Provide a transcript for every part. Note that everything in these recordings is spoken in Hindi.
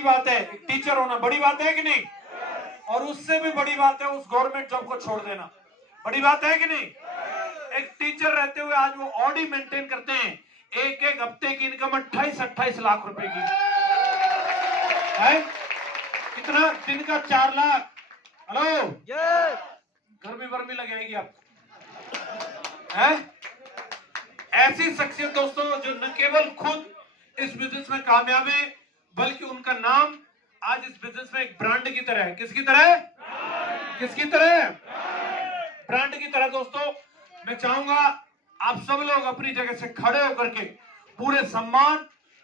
की बात है, टीचर होना बड़ी बात है कि नहीं? और उससे भी बड़ी बात है उस गवर्नमेंट जॉब को छोड़ देना, बड़ी बात है कि नहीं? एक टीचर रहते हुए आज वो ऑडी मेंटेन करते हैं, एक एक हफ्ते की इनकम 28-28 लाख रुपए की है। कितना? दिन का 4 लाख। हेलो, गर्मी वर्मी लग जाएगी आपको है। ऐसी शख्सियत दोस्तों जो न केवल खुद इस बिजनेस में कामयाब है, बल्कि उनका नाम आज इस बिजनेस में एक ब्रांड की तरह है। किसकी तरह? किसकी तरह? ब्रांड की तरह। दोस्तों मैं चाहूंगा आप सब लोग अपनी जगह से खड़े होकर के पूरे सम्मान,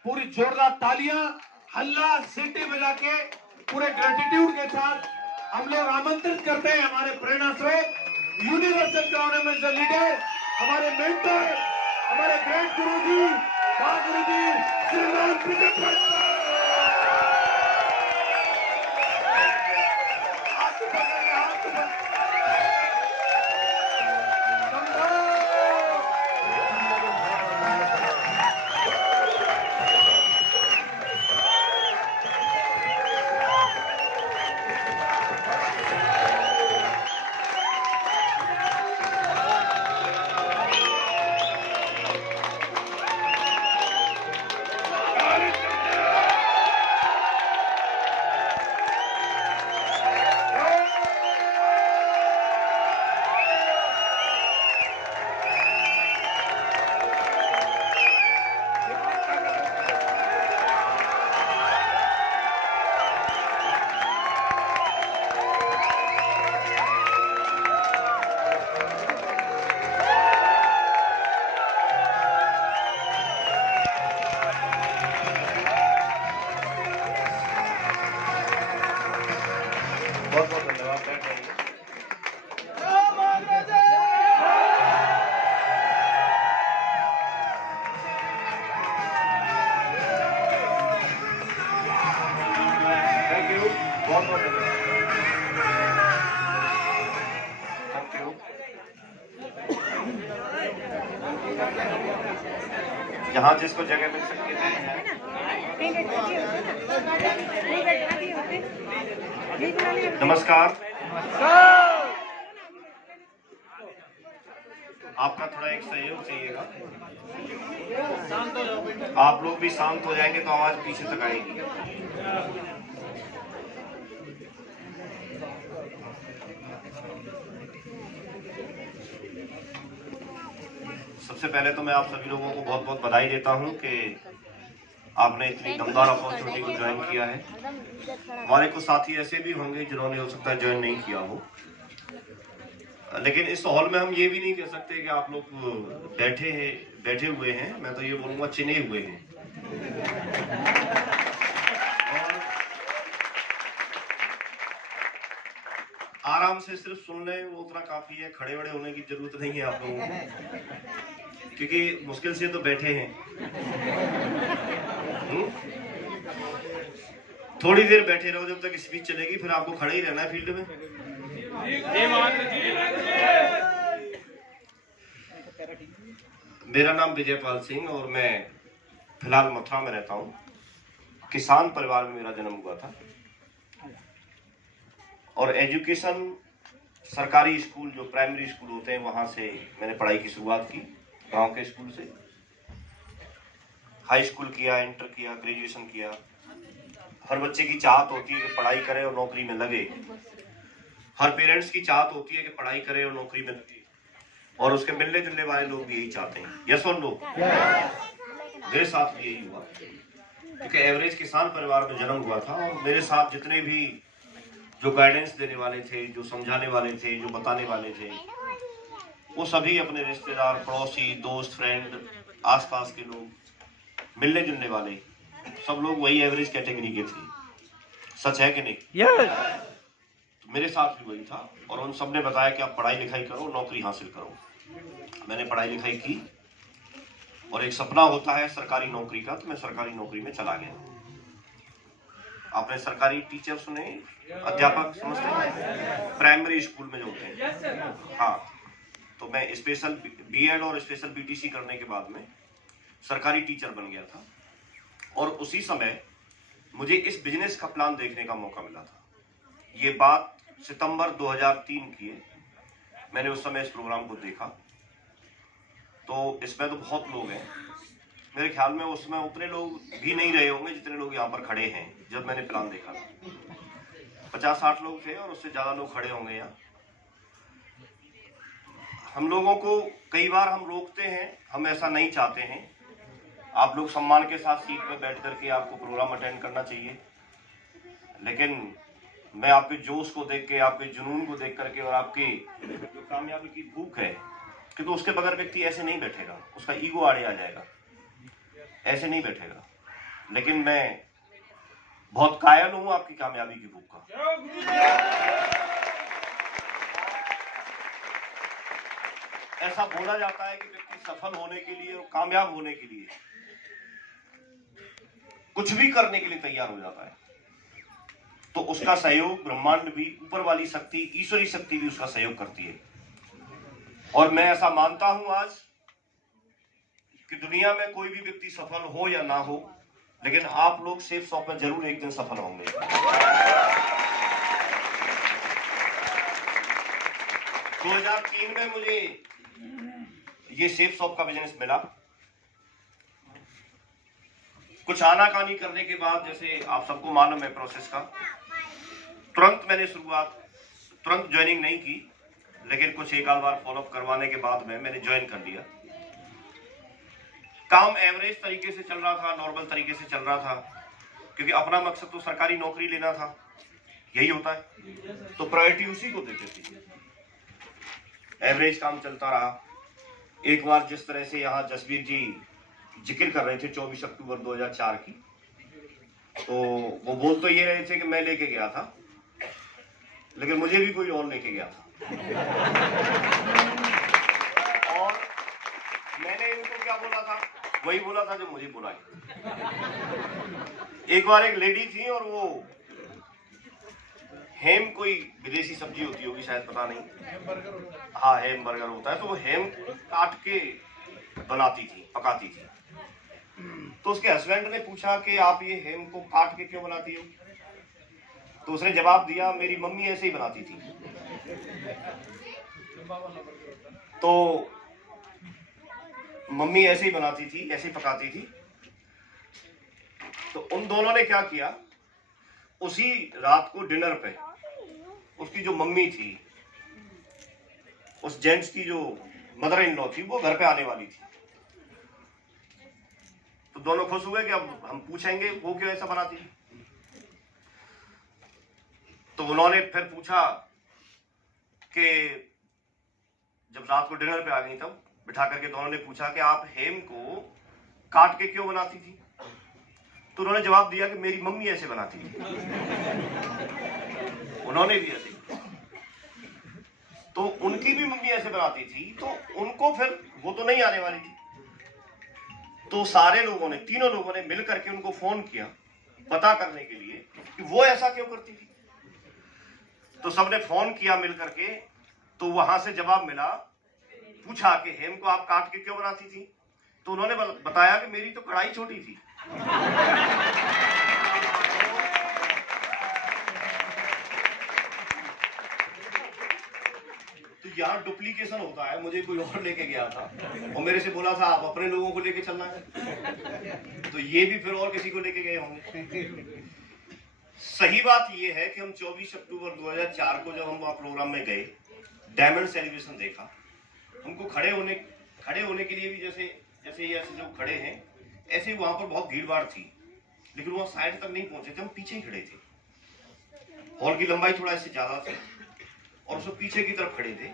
पूरी जोरदार तालियां, हल्ला, सीटी बजा के पूरे ग्रेटिट्यूड के साथ हम लोग आमंत्रित करते हैं हमारे प्रेरणा स्रोत, यूनिवर्सल गवर्नमेंट लीडर, हमारे मेंटर, हमारे ग्रेट गुरु जी, महागुरु जी श्रीमान प्रगट। बहुत बहुत धन्यवाद। थैंक यू, बहुत बहुत धन्यवाद। Thank you. यहाँ जिसको जगह मिल सकती है। नमस्कार। आपका थोड़ा एक सहयोग चाहिएगा। आप लोग भी शांत हो जाएंगे तो आवाज पीछे तक आएगी। सबसे पहले तो मैं आप सभी लोगों को बहुत बहुत बधाई देता हूं कि आपने इतनी दमदार अपॉर्चुनिटी को ज्वाइन किया है। हमारे कुछ साथी ऐसे भी होंगे जिन्होंने हो सकता है ज्वाइन नहीं किया हो, लेकिन इस हॉल में हम ये भी नहीं कह सकते कि आप लोग बैठे हुए हैं। मैं तो ये बोलूंगा चिने हुए हैं। और आराम से सिर्फ सुन लें वो उतना काफी है, खड़े वड़े होने की जरूरत नहीं है आप लोगों को, क्योंकि मुश्किल से तो बैठे हैं। थोड़ी देर बैठे रहो जब तक स्पीच चलेगी, फिर आपको खड़े ही रहना है फील्ड में। मेरा नाम विजयपाल सिंह और मैं फिलहाल मथुरा में रहता हूँ। किसान परिवार में मेरा जन्म हुआ था और एजुकेशन सरकारी स्कूल जो प्राइमरी स्कूल होते हैं वहां से मैंने पढ़ाई की शुरुआत की, गांव के स्कूल से। हाई स्कूल किया, इंटर किया, ग्रेजुएशन किया। हर बच्चे की चाहत होती है कि पढ़ाई करे और नौकरी में लगे। हर पेरेंट्स की चाहत होती है कि पढ़ाई करे और नौकरी में लगे, और उसके मिलने जुलने वाले लोग भी यही चाहते हैं। यस और नो? मेरे साथ भी यही हुआ, क्योंकि एवरेज किसान परिवार में जन्म हुआ था और मेरे साथ जितने भी जो गाइडेंस देने वाले थे, जो समझाने वाले थे, जो बताने वाले थे, वो सभी अपने रिश्तेदार, पड़ोसी, दोस्त, फ्रेंड, आसपास के लोग, मिलने जुलने वाले, सब लोग वही एवरेज कैटेगरी के थे। सच है कि नहीं? तो मेरे साथ भी वही था और उन सब ने बताया कि आप पढ़ाई लिखाई करो, नौकरी हासिल करो। मैंने पढ़ाई लिखाई की और एक सपना होता है सरकारी नौकरी का, तो मैं सरकारी नौकरी में चला गया। आपने सरकारी टीचर सुने, अध्यापक समझते हैं, प्राइमरी स्कूल में जो होते हैं। हाँ, तो मैं स्पेशल बीएड और स्पेशल बीटीसी करने के बाद में सरकारी टीचर बन गया था। और उसी समय मुझे इस बिजनेस का प्लान देखने का मौका मिला था। ये बात सितंबर 2003 की है। मैंने उस समय इस प्रोग्राम को देखा, तो इसमें तो बहुत लोग हैं। मेरे ख्याल में उसमें उतने लोग भी नहीं रहे होंगे जितने लोग यहाँ पर खड़े हैं जब मैंने प्लान देखा। 50-60 लोग थे और उससे ज़्यादा लोग खड़े होंगे यहाँ। हम लोगों को कई बार हम रोकते हैं, हम ऐसा नहीं चाहते हैं। आप लोग सम्मान के साथ सीट पर बैठ करके आपको प्रोग्राम अटेंड करना चाहिए, लेकिन मैं आपके जोश को देख के, आपके जुनून को देख करके और आपकी जो कामयाबी की भूख है, क्योंकि उसके बगैर व्यक्ति ऐसे नहीं बैठेगा, उसका ईगो आड़े आ जाएगा, ऐसे नहीं बैठेगा। लेकिन मैं बहुत कायल हूं आपकी कामयाबी की भूख का। ऐसा बोला जाता है कि व्यक्ति सफल होने के लिए और कामयाब होने के लिए कुछ भी करने के लिए तैयार हो जाता है, तो उसका सहयोग ब्रह्मांड भी, ऊपर वाली शक्ति, ईश्वरी शक्ति भी उसका सहयोग करती है। और मैं ऐसा मानता हूं आज कि दुनिया में कोई भी व्यक्ति सफल हो या ना हो, लेकिन आप लोग सेफ शॉप में जरूर एक दिन सफल होंगे। 2003 में मुझे ये सेफ शॉप का बिजनेस मिला। कुछ आनाकानी करने के बाद, जैसे आप सबको मालूम है प्रोसेस का, तुरंत मैंने तुरंत ज्वाइनिंग नहीं की, लेकिन कुछ एक आध बार फॉलोअप करवाने के बाद में मैंने ज्वाइन कर लिया। काम एवरेज तरीके से चल रहा था, नॉर्मल तरीके से चल रहा था, क्योंकि अपना मकसद तो सरकारी नौकरी लेना था, यही होता है, तो प्रायोरिटी उसी को देते थे। एवरेज काम चलता रहा। एक बार जिस तरह से यहाँ जसवीर जी जिक्र कर रहे थे 24 अक्टूबर 2004 की, तो वो बोल तो ये रहे थे कि मैं लेके गया था, लेकिन मुझे भी कोई और लेके गया था। और मैंने इनको क्या बोला था, वही बोला था जो मुझे बोला। एक बार एक लेडी थी और वो हेम, कोई विदेशी सब्जी होती होगी शायद, पता नहीं, हाँ हेम बर्गर होता है, तो वो हेम काट के बनाती थी, पकाती थी। तो उसके हस्बैंड ने पूछा कि आप ये हेम को काट के क्यों बनाती हो? तो उसने जवाब दिया, मेरी मम्मी ऐसे ही बनाती थी। तो मम्मी ऐसे ही बनाती थी, ऐसे ही पकाती थी। तो उन दोनों ने क्या किया, उसी रात को डिनर पे उसकी जो मम्मी थी, उस जेंट्स की जो मदर इन लॉ थी, वो घर पे आने वाली थी। तो दोनों खुश हुए कि अब हम पूछेंगे वो क्यों ऐसा बनाती है। तो उन्होंने फिर पूछा कि जब रात को डिनर पे आ गई, तब बिठा करके दोनों ने पूछा कि आप हेम को काट के क्यों बनाती थी? तो उन्होंने जवाब दिया कि मेरी मम्मी ऐसे बनाती थी। उन्होंने भी ऐसे, तो उनकी भी मम्मी ऐसे बनाती थी, तो उनको फिर वो तो नहीं आने वाली थी। तो सारे लोगों ने, तीनों लोगों ने मिल करके उनको फोन किया पता करने के लिए कि वो ऐसा क्यों करती थी। तो सबने फोन किया मिल करके, तो वहां से जवाब मिला, पूछा कि हेम को आप काट के क्यों बनाती थी? तो उन्होंने बताया कि मेरी तो कढ़ाई छोटी थी। तो यहाँ डुप्लीकेशन होता है, मुझे कोई और लेके गया था और मेरे से बोला था आप अपने लोगों को लेके चलना है, तो ये भी फिर और किसी को लेके गए होंगे। सही बात ये है कि हम 24 अक्टूबर 2004 को जब हम वहाँ प्रोग्राम में गए, डायमंड सेलिब्रेशन देखा, हमको खड़े होने के लिए भी, जैसे ये ऐसे जो खड़े हैं, ऐसे वहां पर बहुत भीड़ भाड़ थी, लेकिन वहां साइड तक नहीं पहुंचे थे, हम पीछे ही खड़े थे। हॉल की लंबाई थोड़ा इससे ज्यादा थी और उसमें पीछे की तरफ खड़े थे,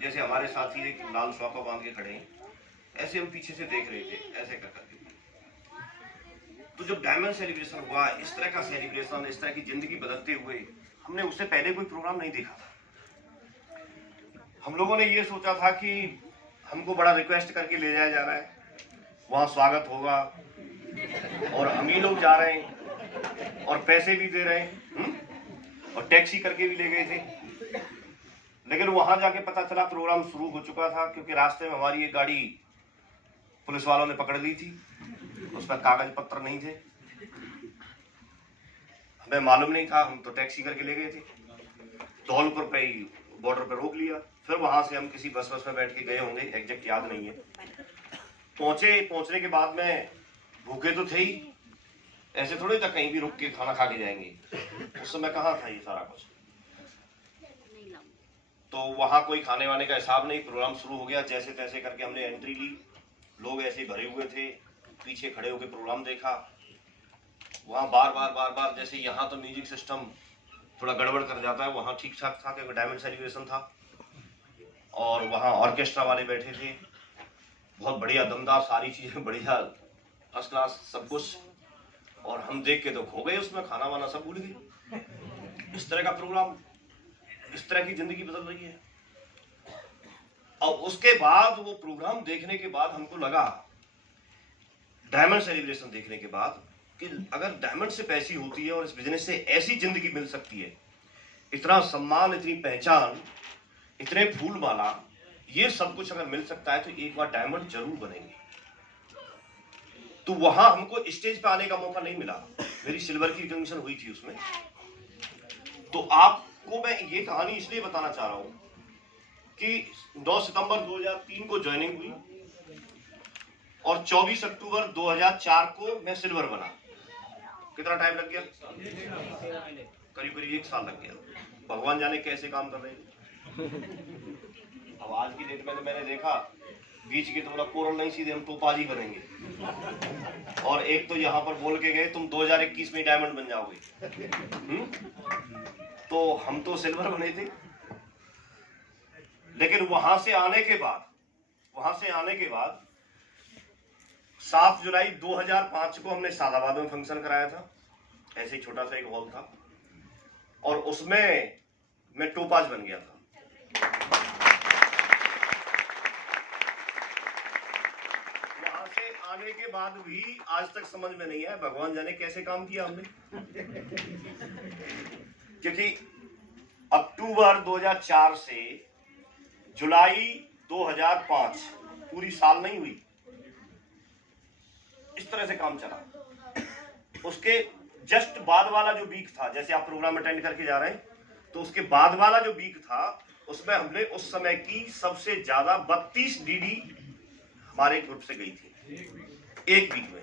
जैसे हमारे साथी एक लाल स्वापा बांध के खड़े हैं, ऐसे हम पीछे से देख रहे थे, ऐसे कर करके। तो जब डायमंड सेलिब्रेशन हुआ, इस तरह का सेलिब्रेशन, इस तरह की जिंदगी बदलते हुए, हमने उससे पहले कोई प्रोग्राम नहीं देखा था। हम लोगों ने ये सोचा था कि हमको बड़ा रिक्वेस्ट करके ले जाया जा रहा है, वहाँ स्वागत होगा और हम ही लोग जा रहे हैं और पैसे भी दे रहे हैं, और टैक्सी करके भी ले गए थे। लेकिन वहां जाके पता चला प्रोग्राम शुरू हो चुका था, क्योंकि रास्ते में हमारी एक गाड़ी पुलिस वालों ने पकड़ ली थी, उसमें कागज पत्र नहीं थे। हमें मालूम नहीं था, हम तो टैक्सी करके ले गए थे, धौलपुर पे ही बॉर्डर पे रोक लिया। फिर वहां से हम किसी बस में बैठ के गए होंगे, एग्जैक्ट याद नहीं है। पहुंचने के बाद में भूखे तो थे ही, ऐसे थोड़े था कहीं भी रुक के खाना खा के जाएंगे। उस समय कहाँ था ये सारा कुछ, तो वहां कोई खाने वाने का हिसाब नहीं। प्रोग्राम शुरू हो गया, जैसे तैसे करके हमने एंट्री ली। लोग ऐसे भरे हुए थे, पीछे खड़े होकर प्रोग्राम देखा। वहां बार बार जैसे यहाँ तो म्यूजिक सिस्टम थोड़ा गड़बड़ कर जाता है, वहां ठीक ठाक था क्योंकि डायमंड सेलिब्रेशन था। और वहां ऑर्केस्ट्रा वाले बैठे थे, बहुत बढ़िया दमदार, सारी चीजें बढ़िया, फर्स्ट क्लास सब कुछ। और हम देख के तो खो गए उसमें, खाना वाना सब भूल गए। इस तरह का प्रोग्राम, इस तरह की जिंदगी बदल रही है। और उसके बाद वो प्रोग्राम देखने के बाद हमको लगा, डायमंड सेलिब्रेशन देखने के बाद, कि अगर डायमंड से पैसी होती है और इस बिजनेस से ऐसी जिंदगी मिल सकती है, इतना सम्मान, इतनी पहचान, इतने फूल माला, ये सब कुछ अगर मिल सकता है तो एक बार डायमंड जरूर बनेंगे। तो वहां हमको स्टेज पे आने का मौका नहीं मिला, मेरी सिल्वर की रिकॉग्निशन हुई थी उसमें। तो आपको मैं ये कहानी इसलिए बताना चाह रहा हूं कि 9 सितंबर 2003 को ज्वाइनिंग हुई और 24 अक्टूबर 2004 को मैं सिल्वर बना। कितना टाइम लग गया? करीब 1 साल लग गया। भगवान जाने कैसे काम कर रहे हैं। अब आज की डेट में तो मैंने देखा, बीच के तो बोला कोरल नहीं, सीधे हम टोपाजी बनेंगे। और एक तो यहाँ पर बोल के गए तुम 2021 में डायमंड बन जाओगे। तो हम तो सिल्वर बने थे। लेकिन वहां से आने के बाद 7 जुलाई 2005 को हमने सादाबाद में फंक्शन कराया था। ऐसे ही छोटा सा एक हॉल था और उसमें मैं टोपाज बन गया था। वहां से आने के बाद भी आज तक समझ में नहीं आया, भगवान जाने कैसे काम किया हमने। क्योंकि अक्टूबर 2004 से जुलाई 2005 पूरी साल नहीं हुई, इस तरह से काम चला। उसके जस्ट बाद वाला जो वीक था, जैसे आप प्रोग्राम अटेंड करके जा रहे हैं, तो उसके बाद वाला जो वीक था उसमें हमने उस समय की सबसे ज्यादा 32 डीडी हमारे ग्रुप से गई थी एक वीक में।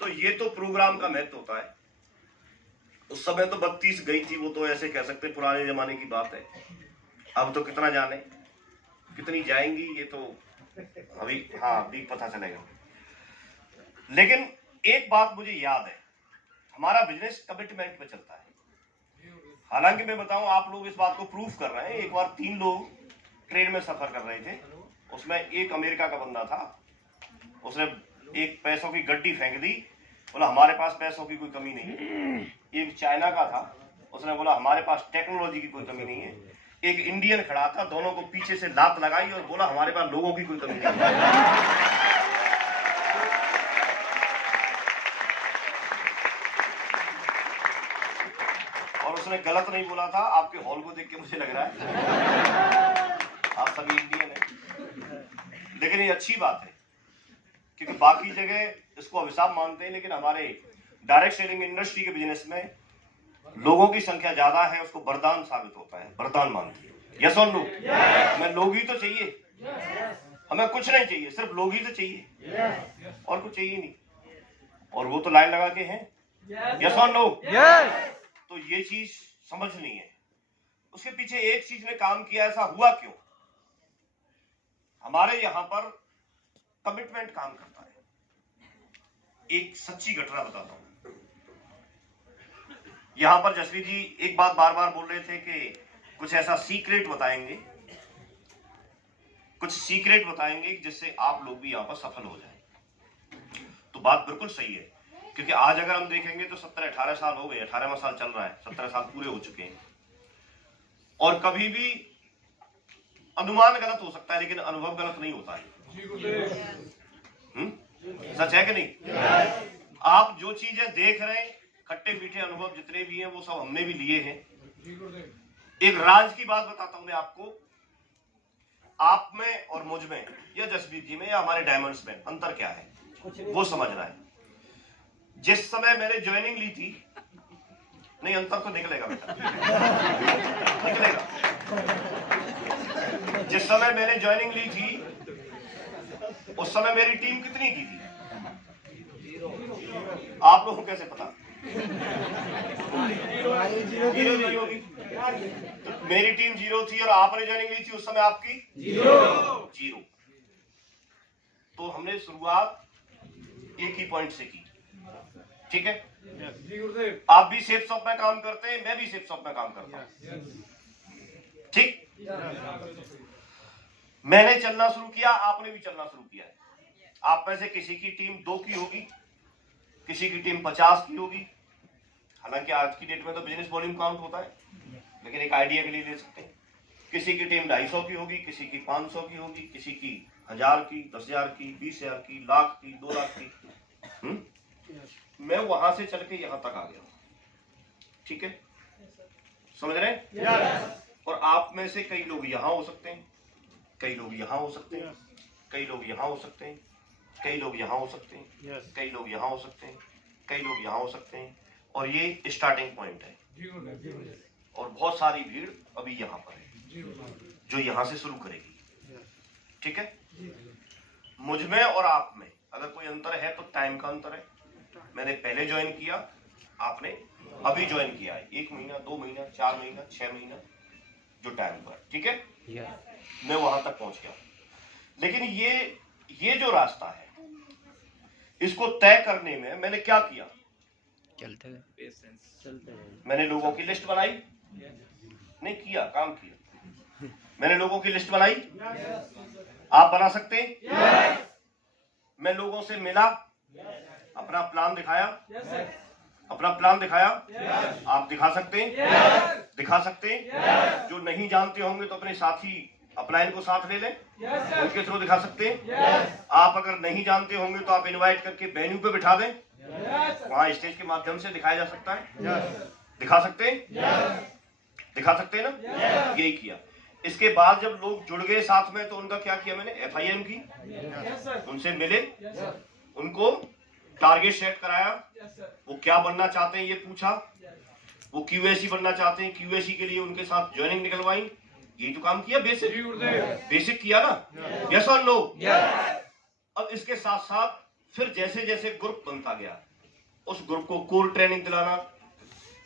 तो ये तो प्रोग्राम का महत्व होता है। उस समय तो 32 गई थी, वो तो ऐसे कह सकते पुराने जमाने की बात है। अब तो कितना जाने, कितनी जाएंगी ये तो अभी अभी पता चलेगा। लेकिन एक बात मुझे याद है, हमारा बिजनेस कमिटमेंट पे चलता है। हालांकि मैं बताऊं, आप लोग इस बात को प्रूफ कर रहे हैं। एक बार 3 लोग ट्रेन में सफर कर रहे थे, उसमें एक अमेरिका का बंदा था, उसने एक पैसों की गड्डी फेंक दी, बोला हमारे पास पैसों की कोई कमी नहीं है। एक चाइना का था, उसने बोला हमारे पास टेक्नोलॉजी की कोई कमी नहीं है। एक इंडियन खड़ा था, दोनों को पीछे से लात लगाई और बोला हमारे पास लोगों की कोई कमी नहीं है। और उसने गलत नहीं बोला था, आपके हॉल को देख के मुझे लग रहा है आप सभी इंडियन हैं। लेकिन ये अच्छी बात है, क्योंकि बाकी जगह इसको अभिशाप मानते हैं, लेकिन हमारे डायरेक्ट सेलिंग इंडस्ट्री के बिजनेस में लोगों की संख्या ज्यादा है, उसको वरदान साबित होता है, वरदान मानते हैं। यस और नो? हमें लोग ही तो चाहिए, हमें कुछ नहीं चाहिए, सिर्फ लोग ही तो चाहिए, और कुछ चाहिए नहीं। और वो तो लाइन लगा के हैं। यस और नो? तो ये चीज समझनी है। उसके पीछे एक चीज ने काम किया, ऐसा हुआ क्यों? हमारे यहां पर कमिटमेंट काम करता है। एक सच्ची घटना बताता हूं। यहां पर जसवीर जी एक बात बार बार बोल रहे थे कि कुछ ऐसा सीक्रेट बताएंगे, कुछ सीक्रेट बताएंगे जिससे आप लोग भी यहां पर सफल हो जाए। तो बात बिल्कुल सही है, क्योंकि आज अगर हम देखेंगे तो 17-18 साल हो गए, 18वां साल चल रहा है, 17 साल पूरे हो चुके हैं। और कभी भी अनुमान गलत हो सकता है, लेकिन अनुभव गलत नहीं होता है। सच है कि नहीं? आप जो चीजें देख रहे हैं, खट्टे मीठे अनुभव जितने भी हैं, वो सब हमने भी लिए हैं। एक राज की बात बताता हूं मैं आपको। आप में और मुझ में, या जसवीर जी में, या हमारे डायमंड्स में अंतर क्या है? वो समझ रहा है। जिस समय मैंने ज्वाइनिंग ली थी, नहीं अंतर तो निकलेगा बेटा, निकलेगा। जिस समय मैंने ज्वाइनिंग ली थी उस समय मेरी टीम कितनी की थी? आप लोगों को कैसे पता? जीरो होगी। तो मेरी टीम 0 थी और आपने ज्वाइनिंग ली थी उस समय आपकी 0। तो हमने शुरुआत एक ही पॉइंट से की, ठीक है? आप भी सेफ शॉप में काम करते हैं, मैं भी सेफ शॉप में काम करता हूं, ठीक? मैंने चलना शुरू किया, आपने भी चलना शुरू किया है। आप में से किसी की टीम 2 की होगी, किसी की टीम 50 की होगी। हालांकि आज की डेट में तो बिजनेस वॉल्यूम काउंट होता है, लेकिन एक आइडिया के लिए ले सकते हैं। किसी की टीम 250 की होगी, किसी की 500 की होगी, किसी की 1000 की, 10,000 की, 20,000 की, लाख की, 2 लाख की। मैं वहां से चल के यहां तक आ गया, ठीक है? समझ रहे हैं? और आप में से कई लोग यहां हो सकते हैं, कई लोग यहां हो सकते हैं, कई लोग यहां हो सकते हैं, कई लोग यहां हो सकते हैं, कई लोग यहां हो सकते हैं, कई लोग यहां हो सकते हैं। और ये स्टार्टिंग पॉइंट है, और बहुत सारी भीड़ अभी यहां पर है जो यहां से शुरू करेगी, ठीक है? मुझ में और आप में अगर कोई अंतर है तो टाइम का अंतर है। मैंने पहले ज्वाइन किया, आपने अभी ज्वाइन किया है। 1 महीना, 2 महीना, 4 महीना, 6 महीना जो टाइम पर, ठीक है? मैं वहां तक पहुंच गया। लेकिन ये जो रास्ता है, इसको तय करने में मैंने क्या किया? चलते मैंने लोगों की लिस्ट बनाई, नहीं किया, काम किया। मैंने लोगों की लिस्ट बनाई, आप बना सकते हैं? मैं लोगों से मिला, अपना प्लान दिखाया, अपना प्लान दिखाया। आप दिखा सकते हैं? दिखा सकते हैं? जो नहीं जानते होंगे तो अपने साथी अपलाइन को साथ ले लें, उनके थ्रू दिखा सकते हैं। आप अगर नहीं जानते होंगे तो आप इनवाइट करके वेन्यू पे बिठा दें, वहां स्टेज के माध्यम से दिखाया जा सकता है। दिखा सकते हैं? दिखा सकते हैं ना? यही किया। इसके बाद जब लोग जुड़ गए साथ में तो उनका क्या किया मैंने? FIM की, उनसे मिले, उनको टारगेट सेट कराया, वो क्या बनना चाहते हैं ये पूछा, वो QAC बनना चाहते हैं, QAC के लिए उनके साथ ज्वाइनिंग निकलवाई। ये तो काम किया, बेसिक किया ना? यस और नो? अब इसके साथ साथ फिर जैसे जैसे ग्रुप बनता गया, उस ग्रुप को कोर ट्रेनिंग दिलाना,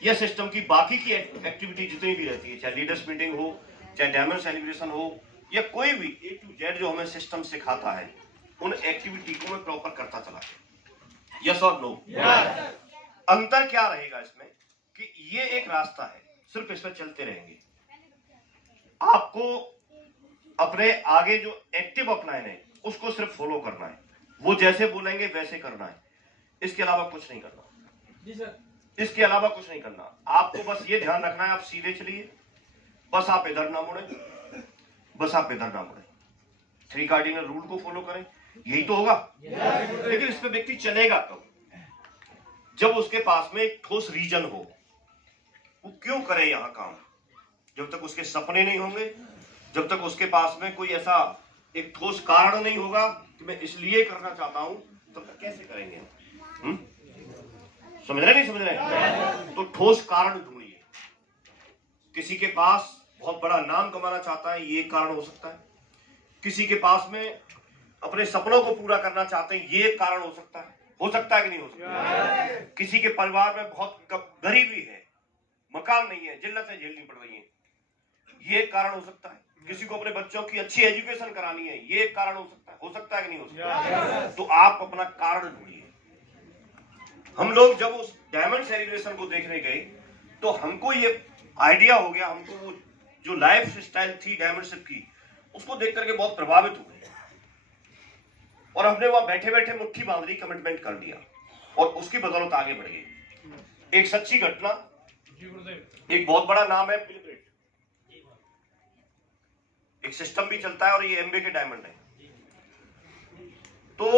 या सिस्टम की बाकी की एक्टिविटी जितनी भी रहती है, चाहे लीडर्स मीटिंग हो, चाहे डायमंड सेलिब्रेशन हो, या कोई भी A to Z जो हमें सिस्टम सिखाता है, उन एक्टिविटी को मैं प्रॉपर करता चला गया। यस और नो? अंतर क्या रहेगा इसमें कि ये एक रास्ता है, सिर्फ इस पर चलते रहेंगे। आपको अपने आगे जो एक्टिव अपलाइन है उसको सिर्फ फॉलो करना है, वो जैसे बोलेंगे वैसे करना है, इसके अलावा कुछ नहीं करना। इसके अलावा कुछ नहीं करना। आपको बस ये ध्यान रखना है, आप सीधे चलिए, बस आप इधर ना मुड़े, बस आप इधर ना मुड़े। 3 कार्डिनल रूल को फॉलो करें, यही तो होगा। लेकिन इस पे व्यक्ति चलेगा कब? जब उसके पास में एक ठोस रीजन हो, वो क्यों करे यहां काम। जब तक उसके सपने नहीं होंगे, जब तक उसके पास में कोई ऐसा एक ठोस कारण नहीं होगा कि मैं इसलिए करना चाहता हूं, तब तक कैसे करेंगे? समझ रहे नहीं समझ रहे? तो ठोस कारण ढूंढिए। किसी के पास बहुत बड़ा नाम कमाना चाहता है, ये एक कारण हो सकता है। किसी के पास में अपने सपनों को पूरा करना चाहते हैं, ये एक कारण हो सकता है। हो सकता है कि नहीं हो सकता? किसी के परिवार में बहुत गरीबी है, मकान नहीं है, जिल्लतें झेलनी पड़ रही हैं, ये एक कारण हो सकता है। किसी को अपने बच्चों की अच्छी एजुकेशन करानी है, ये एक कारण हो सकता है। हो सकता है कि नहीं हो सकता? तो आप अपना कारण ढूंढिए। हम लोग जब उस डायमंड सेलिब्रेशन को देखने गए तो हमको ये आइडिया हो गया, हमको वो जो लाइफ स्टाइल थी डायमंडशिप की, उसको देख करके बहुत प्रभावित हो गए, और हमने वहां बैठे बैठे मुट्ठी बांध ली, कमिटमेंट कर दिया, और उसकी बदौलत आगे बढ़ गए। एक सच्ची घटना, एक बहुत बड़ा नाम है पिलग्रिट, एक सिस्टम भी चलता है और ये MBA के डायमंड है। तो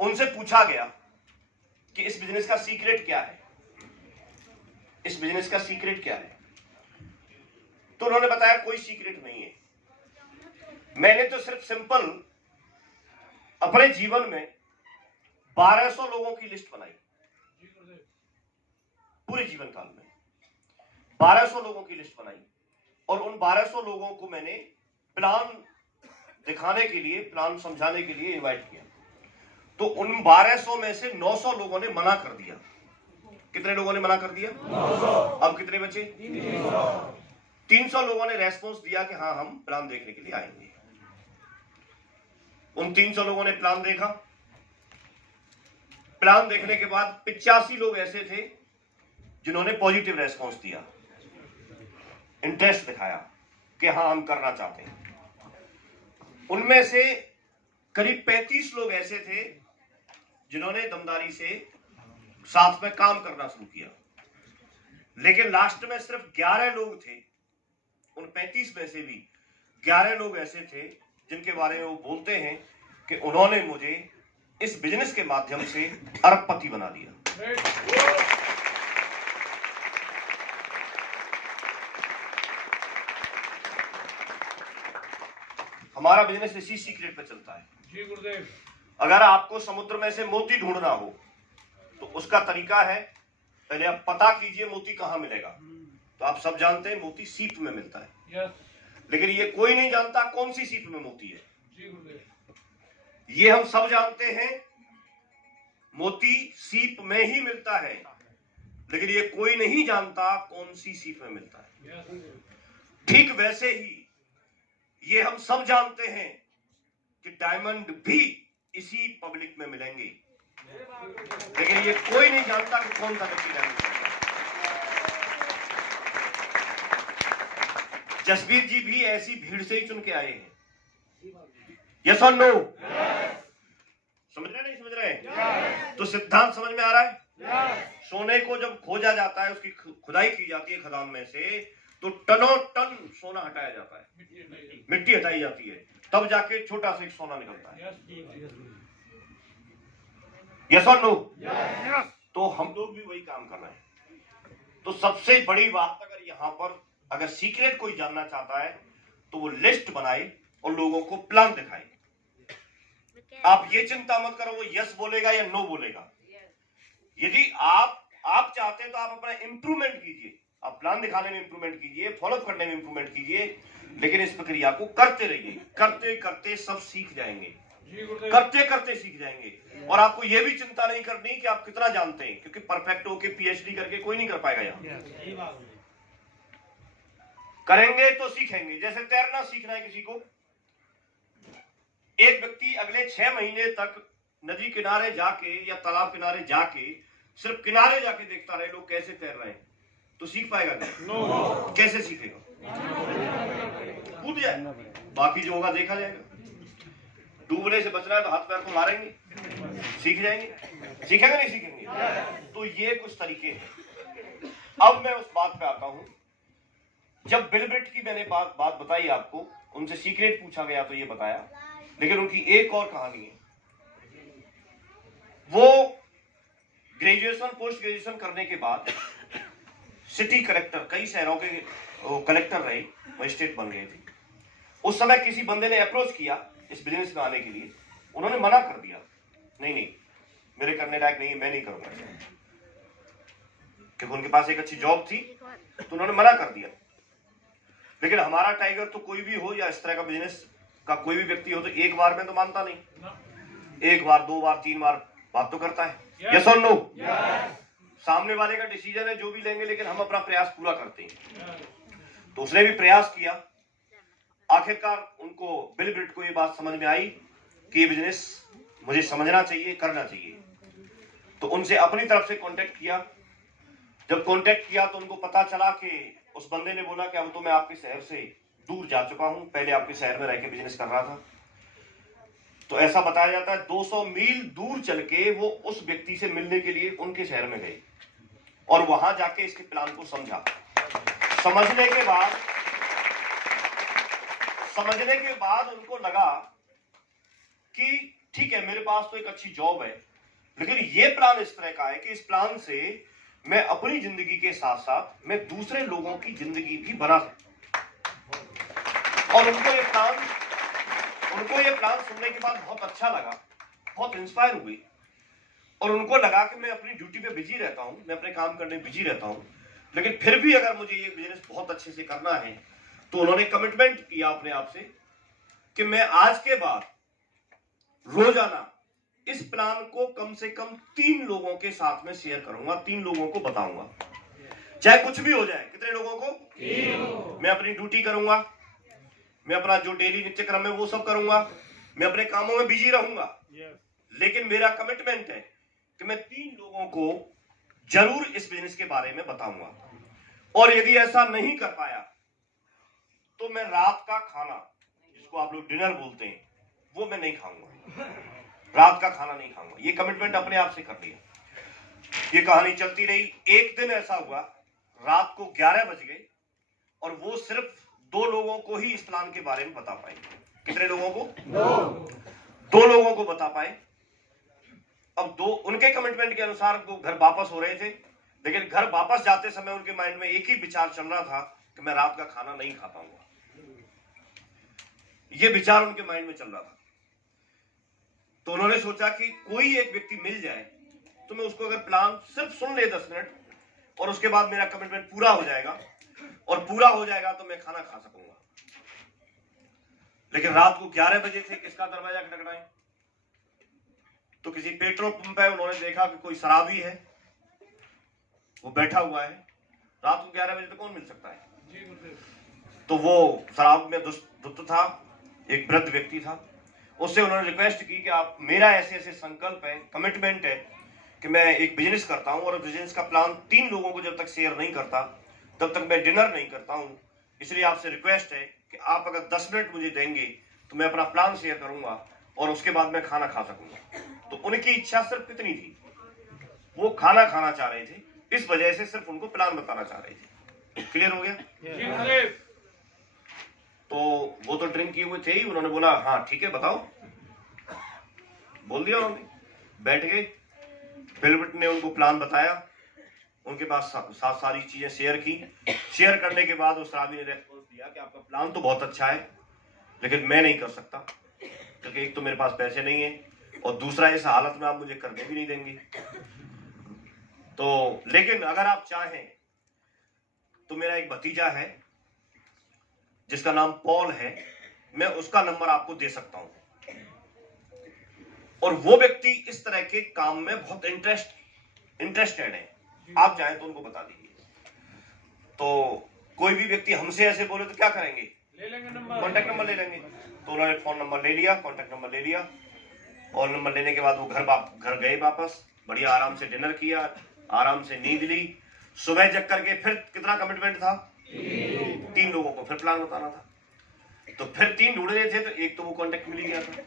उनसे पूछा गया कि इस बिजनेस का सीक्रेट क्या है, इस बिजनेस का सीक्रेट क्या है? तो उन्होंने बताया कोई सीक्रेट नहीं है, मैंने तो सिर्फ सिंपल अपने जीवन में 1200 लोगों की लिस्ट बनाई। पूरे जीवन काल में 1200 लोगों की लिस्ट बनाई और उन 1200 लोगों को मैंने प्लान दिखाने के लिए, प्लान समझाने के लिए इनवाइट किया। तो उन 1200 में से 900 लोगों ने मना कर दिया। कितने लोगों ने मना कर दिया? 900। अब कितने बचे? 300 लोगों ने रेस्पॉन्स दिया कि हाँ, हम प्लान देखने के लिए आएंगे। उन 300 लोगों ने प्लान देखा। प्लान देखने के बाद 85 लोग ऐसे थे जिन्होंने पॉजिटिव रेस्पॉन्स दिया, इंटरेस्ट दिखाया कि हाँ, हम करना चाहते हैं। उनमें से करीब 35 लोग ऐसे थे जिन्होंने दमदारी से साथ में काम करना शुरू किया। लेकिन लास्ट में सिर्फ 11 लोग थे। उन 35 में से भी 11 लोग ऐसे थे जिनके बारे में वो बोलते हैं कि उन्होंने मुझे इस बिजनेस के माध्यम से अरबपति बना दिया। हमारा बिजनेस इसी सीक्रेट पे चलता है। जी गुरुदेव। अगर आपको समुद्र में से मोती ढूंढना हो तो उसका तरीका है, पहले आप पता कीजिए मोती कहां मिलेगा। तो आप सब जानते हैं मोती सीप में मिलता है। लेकिन ये कोई नहीं जानता कौन सी सीप में मोती है। जी गुरुदेव। ये हम सब जानते हैं मोती सीप में ही मिलता है, लेकिन ये कोई नहीं जानता कौन सी सीप में मिलता है। ठीक वैसे ही ये हम सब जानते हैं कि डायमंड भी इसी पब्लिक में मिलेंगे, लेकिन ये कोई नहीं जानता कि कौन सा व्यक्ति डायमंड मिलेगा। जसबीर जी भी ऐसी भीड़ से ही चुन के आए हैं। यस और नो? समझ रहे नहीं समझ रहे? तो सिद्धांत समझ में आ रहा है? सोने को जब खोजा जाता है, उसकी खुदाई की जाती है खदान में से, तो टनों टन सोना हटाया जाता है, मिट्टी हटाई जाती है, तब जाके छोटा सा एक सोना निकलता है। यस और नो? तो हम लोग भी वही काम कर रहे हैं। तो सबसे बड़ी बात, अगर यहाँ पर अगर सीक्रेट कोई जानना चाहता है तो वो लिस्ट बनाए और लोगों को प्लान दिखाए। आप ये चिंता मत करो वो यस बोलेगा या नो बोलेगा। यदि आप चाहते हैं तो आप अपना इंप्रूवमेंट कीजिए, आप प्लान दिखाने में इंप्रूवमेंट कीजिए, फॉलोअप करने में इंप्रूवमेंट कीजिए, लेकिन इस प्रक्रिया को करते रहिए। करते करते सब सीख जाएंगे, करते करते सीख जाएंगे। और आपको यह भी चिंता नहीं करनी कि आप कितना जानते हैं, क्योंकि परफेक्ट होके पीएचडी करके कोई नहीं कर पाएगा। यहाँ करेंगे तो सीखेंगे। जैसे तैरना सीखना है किसी को, एक व्यक्ति अगले 6 महीने तक नदी किनारे जाके या तालाब किनारे जाके सिर्फ किनारे जाके देखता रहे लोग कैसे तैर रहे हैं, तो सीख पाएगा क्या? कैसे सीखेगा? कूद जाए, बाकी जो होगा देखा जाएगा। डूबने से बचना है तो हाथ पैर को मारेंगे, सीख जाएंगे। सीखेंगे नहीं सीखेंगे? तो ये कुछ तरीके हैं। अब मैं उस बात पे आता हूं, जब बिल ब्रिट की मैंने बात बताई आपको, उनसे सीक्रेट पूछा गया तो ये बताया, लेकिन उनकी एक और कहानी है। वो ग्रेजुएशन पोस्ट ग्रेजुएशन करने के बाद सिटी कलेक्टर, कई शहरों के कलेक्टर रहे, मजिस्ट्रेट बन गए थे। उस समय किसी बंदे ने अप्रोच किया इस बिजनेस में आने के लिए, उन्होंने मना कर दिया, नहीं मेरे करने लायक नहीं है, मैं नहीं करूंगा, क्योंकि उनके पास एक अच्छी जॉब थी, तो उन्होंने मना कर दिया। लेकिन हमारा टाइगर तो कोई भी हो या इस तरह का बिजनेस का कोई भी व्यक्ति हो, तो एक बार में तो मानता नहीं, एक बार, 2 बार, 3 बार बात तो करता है। यस और नो? सामने वाले का डिसीजन है जो भी लेंगे, लेकिन हम अपना प्रयास पूरा करते हैं। तो उसने भी प्रयास किया। आखिरकार उनको, बिल ब्रिट को ये बात समझ में आई कि ये बिजनेस मुझे समझना चाहिए, करना चाहिए। तो उनसे अपनी तरफ से कांटेक्ट किया। जब कांटेक्ट किया तो उनको पता चला कि उस बंदे ने बोला कि अब तो मैं आपके शहर से दूर जा चुका हूं, पहले आपके शहर में रह के बिजनेस कर रहा था। तो ऐसा बताया जाता है 200 मील दूर चल के वो उस व्यक्ति से मिलने के लिए उनके शहर में गए और वहां जाके इसके प्लान को समझा। समझने के बाद उनको लगा कि ठीक है, मेरे पास तो एक अच्छी जॉब है, लेकिन ये प्लान इस तरह का है कि इस प्लान से मैं अपनी जिंदगी के साथ साथ मैं दूसरे लोगों की जिंदगी भी बना सकूं। और उनको ये प्लान सुनने के बाद बहुत अच्छा लगा बहुत इंस्पायर हुए और उनको लगा कि मैं अपनी ड्यूटी पे बिजी रहता हूं, मैं अपने काम करने में बिजी रहता हूं, लेकिन फिर भी अगर मुझे ये बिजनेस बहुत अच्छे से करना है तो उन्होंने कमिटमेंट किया अपने आप से कि मैं आज के बाद रोजाना इस प्लान को कम से कम 3 लोगों के साथ में शेयर करूंगा, 3 लोगों को बताऊंगा, चाहे कुछ भी हो जाए। कितने लोगों को? 3। मैं अपनी ड्यूटी करूंगा, मैं अपना जो डेली नित्यक्रम है वो सब करूंगा, मैं अपने कामों में बिजी रहूंगा, लेकिन मेरा कमिटमेंट है कि मैं 3 लोगों को जरूर इस बिजनेस के बारे में बताऊंगा। और यदि ऐसा नहीं कर पाया तो मैं रात का खाना, जिसको आप लोग डिनर बोलते हैं, वो मैं नहीं खाऊंगा, रात का खाना नहीं खाऊंगा। ये कमिटमेंट अपने आप से कर लिया। ये कहानी चलती रही। एक दिन ऐसा हुआ, रात को 11 बज गए और वो सिर्फ 2 लोगों को ही इस प्लान के बारे में बता पाए। कितने लोगों को? 2 लोगों को बता पाए। अब 2 उनके कमिटमेंट के अनुसार वो घर वापस हो रहे थे, लेकिन घर वापस जाते समय उनके माइंड में एक ही विचार चल रहा था कि मैं रात का खाना नहीं खा पाऊंगा। ये विचार उनके माइंड में चल रहा था। तो उन्होंने सोचा कि कोई एक व्यक्ति मिल जाए तो मैं उसको अगर प्लान सिर्फ सुन ले 10 मिनट और उसके बाद मेरा कमिटमेंट पूरा हो जाएगा, और पूरा हो जाएगा तो मैं खाना खा सकूंगा। लेकिन रात को 11 बजे थे, किसका दरवाजा खटखटाए? तो किसी पेट्रोल पंप पे उन्होंने देखा कि कोई शराबी है, वो बैठा हुआ है। रात को 11 बजे तो कौन मिल सकता है? तो वो शराब में धुत था, एक वृद्ध व्यक्ति था। उससे उन्होंने रिक्वेस्ट की कि आप, मेरा ऐसे ऐसे संकल्प है, कमिटमेंट है कि मैं एक बिजनेस करता हूं और बिजनेस का प्लान 3 लोगों को जब तक शेयर नहीं करता तब तक मैं डिनर नहीं करता हूं, इसलिए आपसे रिक्वेस्ट है कि आप अगर 10 मिनट मुझे देंगे तो मैं अपना प्लान शेयर करूंगा और उसके बाद मैं खाना खा सकूंगा। तो उनकी इच्छा सिर्फ कितनी थी? वो खाना खाना चाह रहे थे, इस वजह से सिर्फ उनको प्लान बताना चाह रहे थे। क्लियर हो गया? तो वो तो ड्रिंक किए हुए थे ही, उन्होंने बोला हाँ ठीक है बताओ, बोल दिया उन्होंने। बैठ गए, बिलबर्ट ने उनको प्लान बताया, उनके पास सारी चीजें शेयर की। शेयर करने के बाद उस शराबी ने रेस्पॉन्स दिया कि आपका प्लान तो बहुत अच्छा है, लेकिन मैं नहीं कर सकता, क्योंकि एक तो मेरे पास पैसे नहीं है और दूसरा इस हालत में आप मुझे करने भी नहीं देंगे। तो लेकिन अगर आप चाहें तो मेरा एक भतीजा है जिसका नाम पॉल है, मैं उसका नंबर आपको दे सकता हूं, और वो व्यक्ति इस तरह के काम में बहुत इंटरेस्टेड है, आप चाहें तो उनको बता दीजिए। तो कोई भी व्यक्ति हमसे ऐसे बोले तो क्या करेंगे? ले लेंगे नंबर, कॉन्टेक्ट नंबर ले लेंगे। तो उन्होंने फोन नंबर ले लिया, कॉन्टेक्ट नंबर ले लिया, और नंबर लेने के बाद वो घर गए वापस, बढ़िया आराम से डिनर किया, आराम से नींद ली। सुबह जग करके फिर कितना कमिटमेंट था? 3 लोगों को फिर प्लान बताना था। तो फिर 3 ढूंढ रहे थे, तो एक तो वो कॉन्टेक्ट मिल गया था।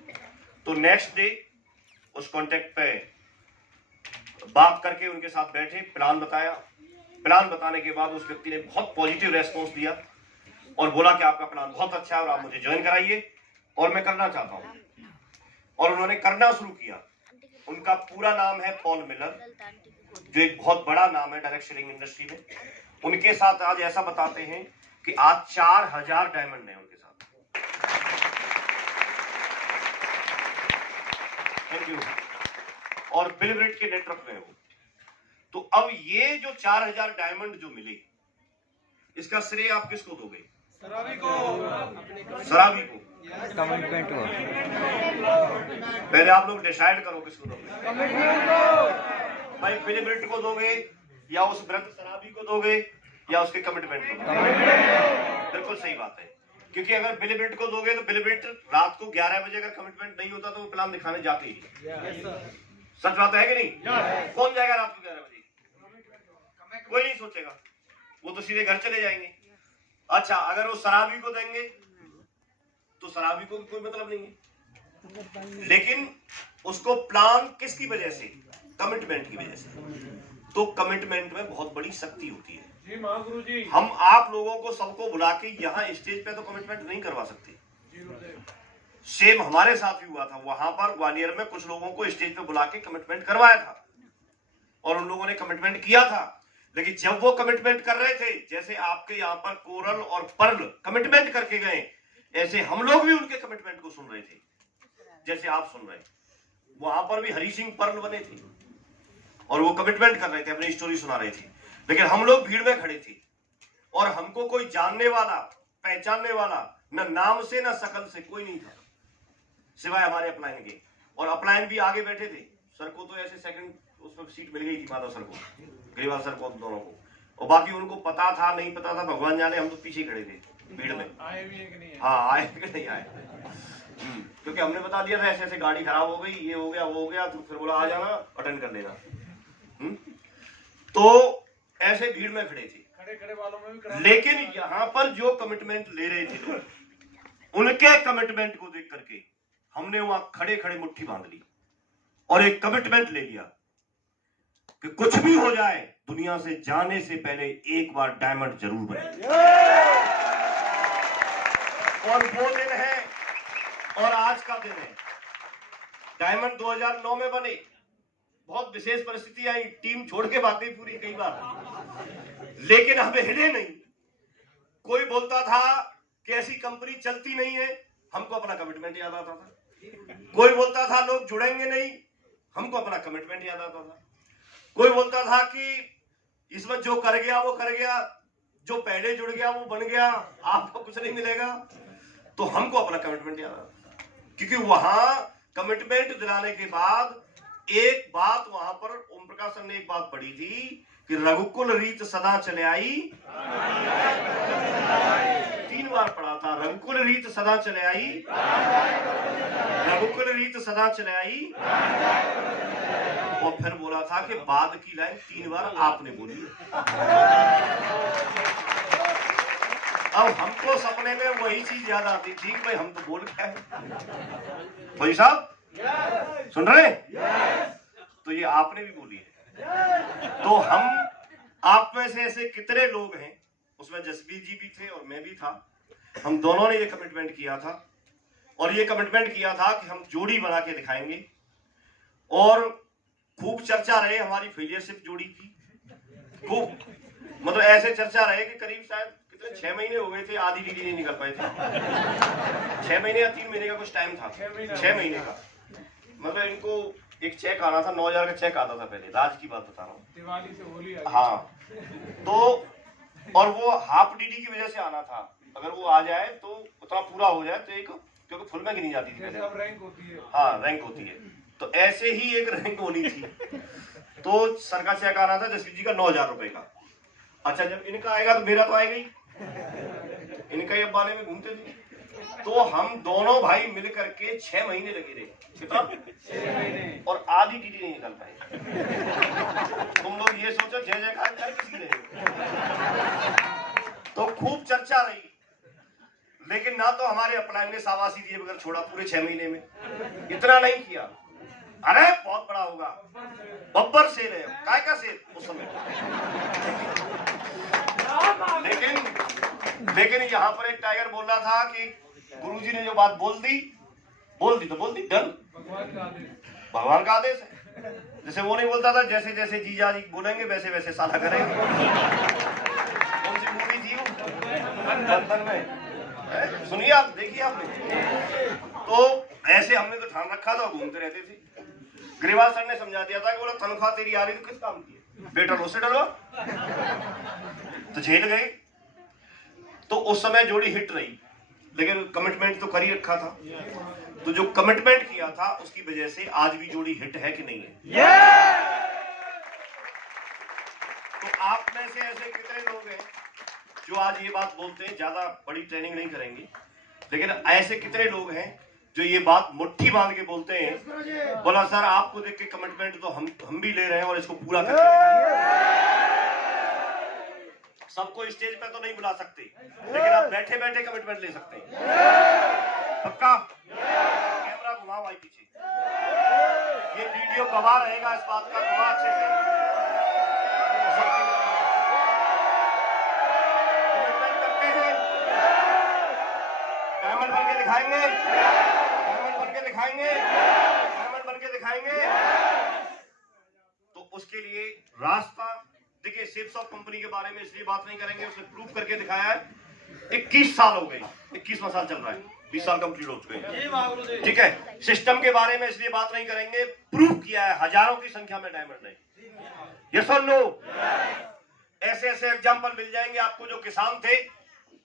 तो नेक्स्ट डे उस कॉन्टेक्ट पे बात करके उनके साथ बैठे, प्लान बताया। प्लान बताने के बाद उस व्यक्ति ने बहुत पॉजिटिव रेस्पॉन्स दिया और बोला कि आपका प्लान बहुत अच्छा है और आप मुझे ज्वाइन कराइए और मैं करना चाहता हूं। और उन्होंने करना शुरू किया। उनका पूरा नाम है पॉल मिलर, जो एक बहुत बड़ा नाम है डायरेक्ट सेलिंग इंडस्ट्री में। उनके साथ आज ऐसा बताते हैं कि आज 4000 डायमंड है उनके साथ। Thank you. और बिलब्रेट के नेटवर्क में हो। तो अब ये जो 4000 डायमंड जो मिले, इसका श्रेय आप किसको दोगे? शराबी को। शराबी को कमिटमेंट हो। पहले आप लोग डिसाइड करो किसको दोगे। भाई बिलब्रेट को दोगे या उस वृद्ध शराबी को दोगे या उसके कमिटमेंट को दोगे? बिल्कुल सही बात है, क्योंकि अगर बिलब्रेट को दोगे तो बिलब्रेट रात को 11 बजे अगर कमिटमेंट नहीं होता तो वो प्लान दिखाने जाते ही। सच बात है कि नहीं? कौन जाएगा रात को 11 बजे? कोई नहीं सोचेगा, वो तो सीधे घर चले जाएंगे। अच्छा, अगर वो शराबी को देंगे तो शराबी को कोई मतलब नहीं है, लेकिन उसको प्लान किसकी वजह से? कमिटमेंट की वजह से। तो कमिटमेंट में बहुत बड़ी शक्ति होती है। जी महागुरु जी। हम आप लोगों को सबको बुला के यहाँ स्टेज पे तो कमिटमेंट नहीं करवा सकते। सेम हमारे साथ भी हुआ था, वहां पर ग्वालियर में कुछ लोगों को स्टेज पे बुला के कमिटमेंट करवाया था और उन लोगों ने कमिटमेंट किया था। लेकिन जब वो कमिटमेंट कर रहे थे, जैसे आपके यहाँ पर कोरल और पर्ल कमिटमेंट करके गए, ऐसे हम लोग भी उनके कमिटमेंट को सुन रहे थे, जैसे आप सुन रहे हैं। वहां पर भी हरी सिंह पर्ल बने थे और वो कमिटमेंट कर रहे थे, अपनी स्टोरी सुना रहे थे, लेकिन हम लोग भीड़ में खड़े थे और हमको कोई जानने वाला, पहचानने वाला न नाम से न शकल से कोई नहीं था सिवाय हमारे अपलाइन के। और अपलाइन भी आगे बैठे थे। सर को तो ऐसे सेकंड उस पर सीट मिल गई थी, माधव सर को, ग्रेवाल सर को, दोनों को, और बाकी उनको पता था नहीं पता था भगवान जाने, हम तो पीछे खड़े थे भीड़ में। आए भी है कि नहीं? हाँ, आए कि नहीं आए, क्योंकि हमने बता दिया था ऐसे ऐसे गाड़ी खराब हो गई, ये हो गया वो हो गया, तो फिर बोला आ जाना अटेंड कर लेना। तो ऐसे भीड़ में खड़े थे, खड़े वालों में भी लेकिन यहाँ पर जो कमिटमेंट ले रहे थे लोग, उनके कमिटमेंट को देख करके हमने वहां खड़े खड़े मुट्ठी बांध ली और एक कमिटमेंट ले लिया कि कुछ भी हो जाए दुनिया से जाने से पहले एक बार डायमंड जरूर बने। और वो दिन है और आज का दिन है। डायमंड 2009 में बने, बहुत विशेष परिस्थिति आई, टीम छोड़ के भाग गई पूरी कई बार, लेकिन हमें हिले नहीं। कोई बोलता था कि ऐसी कंपनी चलती नहीं है, हमको अपना कमिटमेंट याद आता था। कोई बोलता था लोग जुड़ेंगे नहीं, हमको अपना कमिटमेंट याद आता था। कोई बोलता था कि इसमें जो कर गया वो कर गया, जो पहले जुड़ गया वो बन गया, आपको कुछ नहीं मिलेगा, तो हमको अपना कमिटमेंट याद आता था। क्योंकि वहां कमिटमेंट दिलाने के बाद एक बात वहां पर ओम प्रकाश सर ने एक बात पढ़ी थी कि रघुकुल रीत सदा चले आई, 3 बार पढ़ा था, रघुकुल रीत सदा चले आई, रघुकुल रीत सदा चले आई, और फिर बोला था कि बाद की लाइन 3 बार आपने बोली। अब हमको सपने में वही चीज याद आती थी, भाई हम तो बोल क्या है भाई साहब, सुन रहे तो ये आपने भी बोली है। तो हम आप में से ऐसे कितने लोग हैं, उसमें जसबीर जी भी थे और मैं भी था, हम दोनों ने ये कमिटमेंट किया था और ये कमिटमेंट किया था कि हम जोड़ी बना के दिखाएंगे। और खूब चर्चा रहे हमारी फेलियरशिप जोड़ी की, खूब, मतलब ऐसे चर्चा रहे कि करीब शायद कितने 6 महीने हो गए थे, आधी डीडी नहीं निकल पाए थे। 6 महीने या 3 महीने का कुछ टाइम था, 6 महीने का, मतलब इनको एक चेक आना था, 9,000 का चेक आता था पहले, राज की बात बता रहा हूँ, दिवाली से होली। हाँ, तो और वो हाफ डीडी की वजह से आना था, अगर वो आ जाए तो उतना पूरा हो जाए तो एक, क्योंकि फुल में गिनी जाती थी पहले, अब रैंक होती है। हाँ रैंक होती है, तो ऐसे ही एक रैंक होनी थी। तो सर का चेक आना था जसवीर जी का 9,000 रुपए का। अच्छा, जब इनका आएगा तो मेरा तो आएगा ही, इनका ये बाले में घूमते थे। तो हम दोनों भाई मिल करके 6 महीने लगे रहे, कितना, 6 महीने, और आधी डीडी नहीं निकल पाई। तुम लोग ये सोचो जय जयकार कर किसी ने। तो खूब चर्चा रही, लेकिन ना तो हमारे अपलाइन ने शाबाशी दिए बगैर छोड़ा पूरे 6 महीने में, इतना नहीं किया, अरे बहुत बड़ा होगा, बब्बर सेल है, काय का सेल उस समय। लेकिन यहाँ पर एक टाइगर बोल रहा था कि गुरुजी ने जो बात बोल दी तो बोल दी, डन, भगवान का आदेश है। जैसे वो नहीं बोलता था जैसे जैसे जीजा जी बोलेंगे वैसे वैसे साला करेंगे। कौन सी मूवी थी वो, बंधन में, सुनिए आप, देखिए आपने। तो ऐसे हमने तो ठान रखा था, घूमते रहते थे। ग्रेवाल सर ने समझा दिया था कि बोला तनख्वाह तेरी आ रही तो किस काम की है, बेटा उससे डलवा, तो झेल गए। तो उस समय जोड़ी हिट रही, लेकिन कमिटमेंट तो कर ही रखा था। तो जो कमिटमेंट किया था उसकी वजह से आज भी जोड़ी हिट है कि नहीं है? तो आप में से ऐसे कितने लोग हैं जो आज ये बात बोलते हैं, ज्यादा बड़ी ट्रेनिंग नहीं करेंगे, लेकिन ऐसे कितने लोग हैं जो ये बात मुट्ठी बांध के बोलते हैं, बोला सर आपको देख के कमिटमेंट तो हम भी ले रहे हैं और इसको पूरा करके। सबको स्टेज पे तो नहीं बुला सकते, लेकिन आप बैठे बैठे कमिटमेंट ले सकते हैं। पक्का? कैमरा घुमाओ भाई पीछे, ये वीडियो गवाह रहेगा इस बात का, गवाह अच्छे से। कमिटमेंट करते हैं, डायमंड बन के दिखाएंगे, डायमंड बन के दिखाएंगे, डायमंड बन के दिखाएंगे। तो उसके लिए रास्ता देखिए, शेप्स ऑफ कंपनी के बारे में इसलिए बात नहीं करेंगे, उसने प्रूफ करके दिखाया है। 21 साल हो गए, 21वां साल चल रहा है। 20 साल कंप्लीट हो चुके हैं। ठीक है, सिस्टम के बारे में इसलिए बात नहीं करेंगे, प्रूव किया है हजारों की संख्या में डायमंड है। यस और नो? ऐसे ऐसे एग्जांपल मिल जाएंगे आपको, जो किसान थे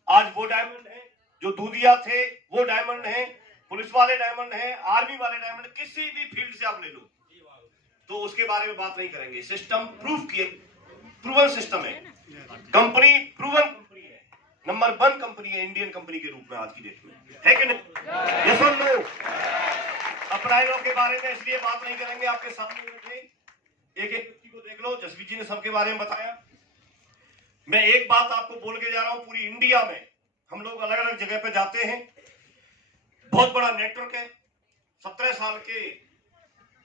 आज वो डायमंड है, जो दूधिया थे वो डायमंड है, पुलिस वाले डायमंड है, आर्मी वाले डायमंड, किसी भी फील्ड से आप ले लो, तो उसके बारे में बात नहीं करेंगे। सिस्टम प्रूव किए, प्रूवन सिस्टम है, कंपनी प्रूवन कंपनी है, नंबर 1 कंपनी है इंडियन कंपनी के रूप में आज की डेट में, है कि नहीं? यस और नो? अप्राइलों के बारे में इसलिए बात नहीं करेंगे, आपके सामने बैठे एक एक व्यक्ति को देख लो, जसवीर जी ने सबके बारे में बताया। मैं एक बात आपको बोल के जा रहा हूं, पूरी इंडिया में हम लोग अलग अलग जगह पे जाते हैं, बहुत बड़ा नेटवर्क है, 17 साल के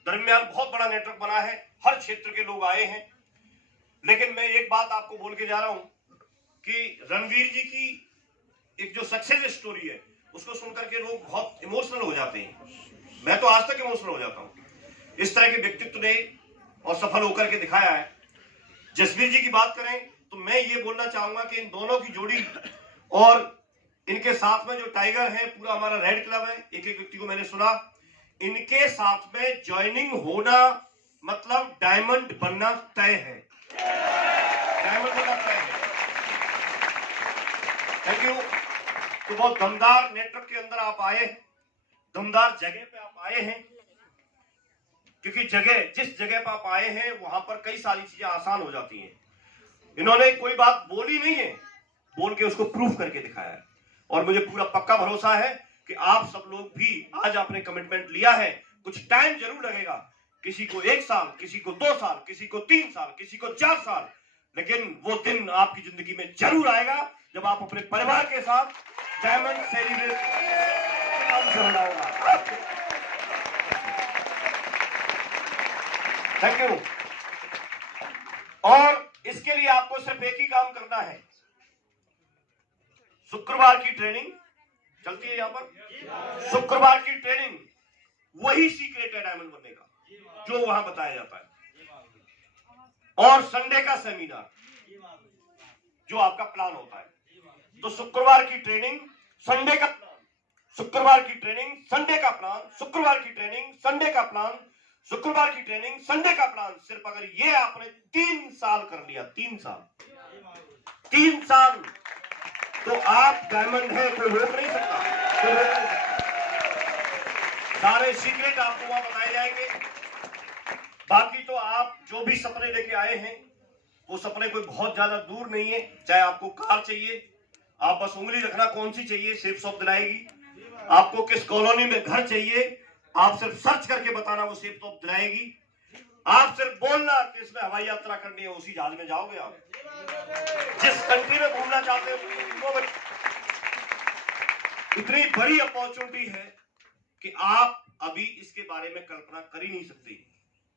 दरमियान बहुत बड़ा नेटवर्क बना है, हर क्षेत्र के लोग आए हैं। लेकिन मैं एक बात आपको बोल के जा रहा हूं कि रणवीर जी की एक जो सक्सेस स्टोरी है उसको सुनकर के लोग बहुत इमोशनल हो जाते हैं। मैं तो आज तक इमोशनल हो जाता हूं। इस तरह के व्यक्तित्व ने और सफल होकर के दिखाया है। जसवीर जी की बात करें तो मैं ये बोलना चाहूंगा कि इन दोनों की जोड़ी और इनके साथ में जो टाइगर है, पूरा हमारा रेड क्लब है, एक एक व्यक्ति को मैंने सुना, इनके साथ में ज्वाइनिंग होना मतलब डायमंड बनना तय है, डायमंड बनना तय है। Thank you. तो बहुत दमदार नेटवर्क के अंदर आप आए, दमदार जगह पे आप आए हैं, क्योंकि जिस जगह पर आप आए हैं वहां पर कई सारी चीजें आसान हो जाती हैं। इन्होंने कोई बात बोली नहीं है, बोल के उसको प्रूफ करके दिखाया है। और मुझे पूरा पक्का भरोसा है कि आप सब लोग भी आज आपने कमिटमेंट लिया है। कुछ टाइम जरूर लगेगा, किसी को 1 साल, किसी को 2 साल, किसी को 3 साल, किसी को 4 साल, लेकिन वो दिन आपकी जिंदगी में जरूर आएगा जब आप अपने परिवार के साथ डायमंड सेलिब्रेट मनाओगे। Thank you. और इसके लिए आपको सिर्फ एक ही काम करना है, शुक्रवार की ट्रेनिंग चलती है यहां पर, शुक्रवार की ट्रेनिंग वही सीक्रेट है डायमंड बनने का जो वहां बताया जाता है, और संडे का सेमिनार जो आपका प्लान होता है। तो शुक्रवार की ट्रेनिंग, संडे का प्लान, शुक्रवार की ट्रेनिंग, संडे का प्लान, शुक्रवार की ट्रेनिंग, संडे का प्लान, शुक्रवार की ट्रेनिंग, संडे का प्लान। सिर्फ अगर ये आपने 3 साल कर लिया, 3 साल, तो आप डायमंड है, कोई रोक नहीं सकता, कोई रोक नहीं सकता। सारे सीक्रेट आपको वहां बताए जाएंगे। बाकी तो आप जो भी सपने लेके आए हैं वो सपने कोई बहुत ज्यादा दूर नहीं है। चाहे आपको कार चाहिए, आप बस उंगली रखना कौन सी चाहिए, सेफ शॉप दिलाएगी। आपको किस कॉलोनी में घर चाहिए, आप सिर्फ सर्च करके बताना, वो सेफ शॉप दिलाएगी। आप सिर्फ बोलना कि इसमें हवाई यात्रा करनी है, उसी जहाज में जाओगे आप। जिस कंट्री में घूमना चाहते हो, इतनी बड़ी अपॉर्चुनिटी है कि आप अभी इसके बारे में कल्पना कर ही नहीं सकते।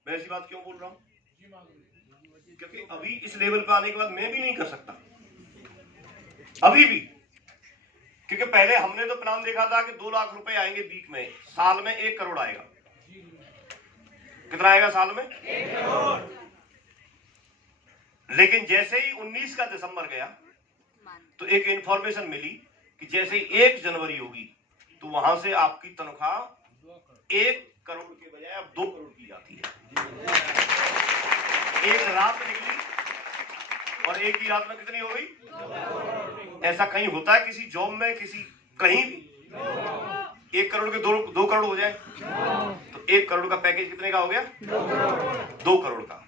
मैं ऐसी बात क्यों बोल रहा हूं? क्योंकि अभी इस लेवल पे आने के बाद मैं भी नहीं कर सकता, अभी भी। क्योंकि पहले हमने तो प्लान देखा था कि 2 लाख रुपए आएंगे वीक में, साल में 1 करोड़ आएगा। कितना आएगा साल में? 1 करोड़। लेकिन जैसे ही 19 का दिसंबर गया तो एक इंफॉर्मेशन मिली कि जैसे ही 1 जनवरी होगी तो वहां से आपकी तनख्वाह 1 करोड़ के बजाय अब 2 करोड़ की जाती है। एक रात निकली और एक ही रात में कितनी हो गई? ऐसा कहीं होता है किसी जॉब में, किसी कहीं भी 1 करोड़ के 2 करोड़ हो जाए? तो 1 करोड़ का पैकेज कितने का हो गया? 2 करोड़ का।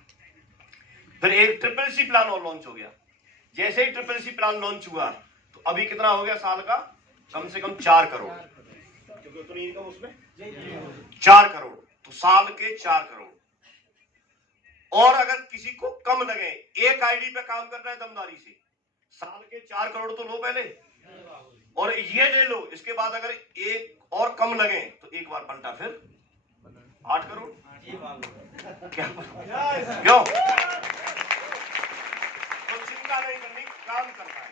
फिर एक CCC प्लान और लॉन्च हो गया। जैसे ही CCC प्लान लॉन्च हुआ तो अभी कितना हो गया साल का? कम से कम 4 करोड़, क्योंकि उतनी इनकम उसमें 4 करोड़, तो साल के 4 करोड़। और अगर किसी को कम लगे, एक आईडी पे काम करना है दमदारी से, साल के 4 करोड़ तो लो पहले, और ये ले लो। इसके बाद अगर एक और कम लगे तो एक बार पलटा फिर 8 करोड़। क्या क्यों? तो चिंता नहीं करनी, काम करना है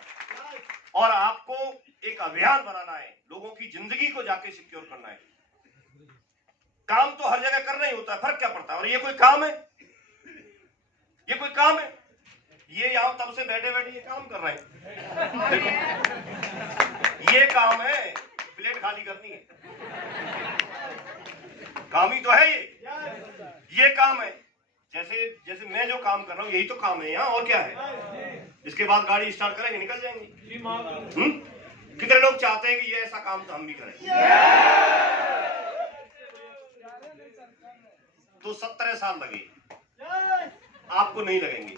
और आपको एक अभियान बनाना है, लोगों की जिंदगी को जाके सिक्योर करना है। काम तो हर जगह करना ही होता है, फर्क क्या पड़ता है? और ये कोई काम है? ये कोई काम है? ये यहां तब से बैठे बैठे ये काम कर रहे हैं। देखो, ये काम है प्लेट खाली करनी है। काम ही तो है ये काम है। जैसे मैं जो काम कर रहा हूँ यही तो काम है यहाँ, और क्या है। इसके बाद गाड़ी स्टार्ट करेंगे, निकल जाएंगे। कितने लोग चाहते हैं कि ये ऐसा काम तो हम भी करें। तो 17 साल लगे, आपको नहीं लगेंगे,